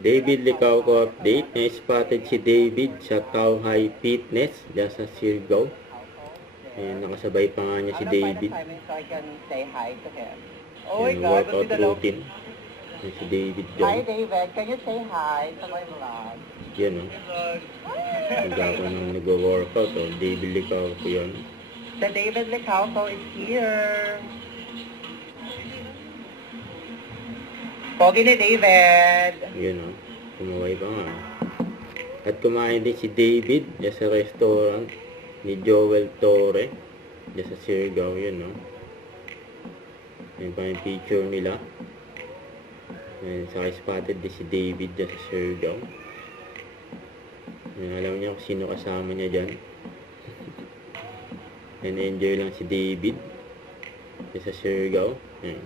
David Licao ko update. Na-spotted si David sa Cowhigh Fitness dyan sa Siargao. Ayan, nakasabay pa nga niya si David. So I can say hi to him. Oh my Ayan, God, workout routine. Ayan, si David Hi dyan. David, can you say hi to my vlog? Yan o. Nag-ako nang nag-workout o. David Licao ko yun. The David Licauco is here. Pogi ni David. Yan o. Kumaway pa nga. At kumain din si David dyan sa restaurant ni Joel Torre dyan sa Siargao. Yan o. Yan pa yung picture nila. Yan, saka spotted din si David dyan sa Siargao. Yan, alam niya kung sino kasama niya dyan. Yan, enjoy lang si David dyan sa Siargao. Yan.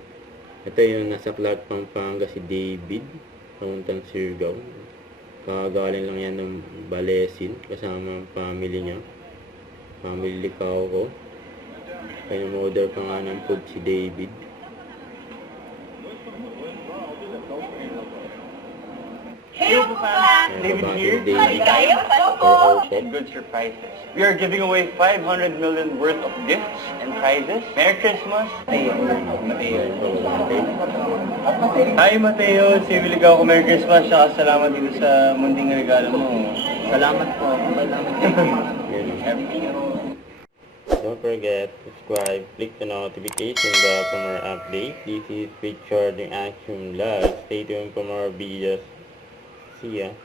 Ito yung nasa Clark, Pampanga si David. Pamuntang Siargao. Kakagaling lang yan ng Balesin kasama ang family niya. Family Licao ko. Kaya order pa nga ng food si David. David here. And good surprises. We are giving away 500 million worth of gifts and prizes. Merry Christmas, Mateo. Hi, Mateo. Si Willigaw ko. Merry Christmas. Saka salamat dito sa munting regalo mo. Salamat po. Don't forget to subscribe, click the notification bell for more updates. This is Richard in Action Vlog. Stay tuned for more videos. See ya.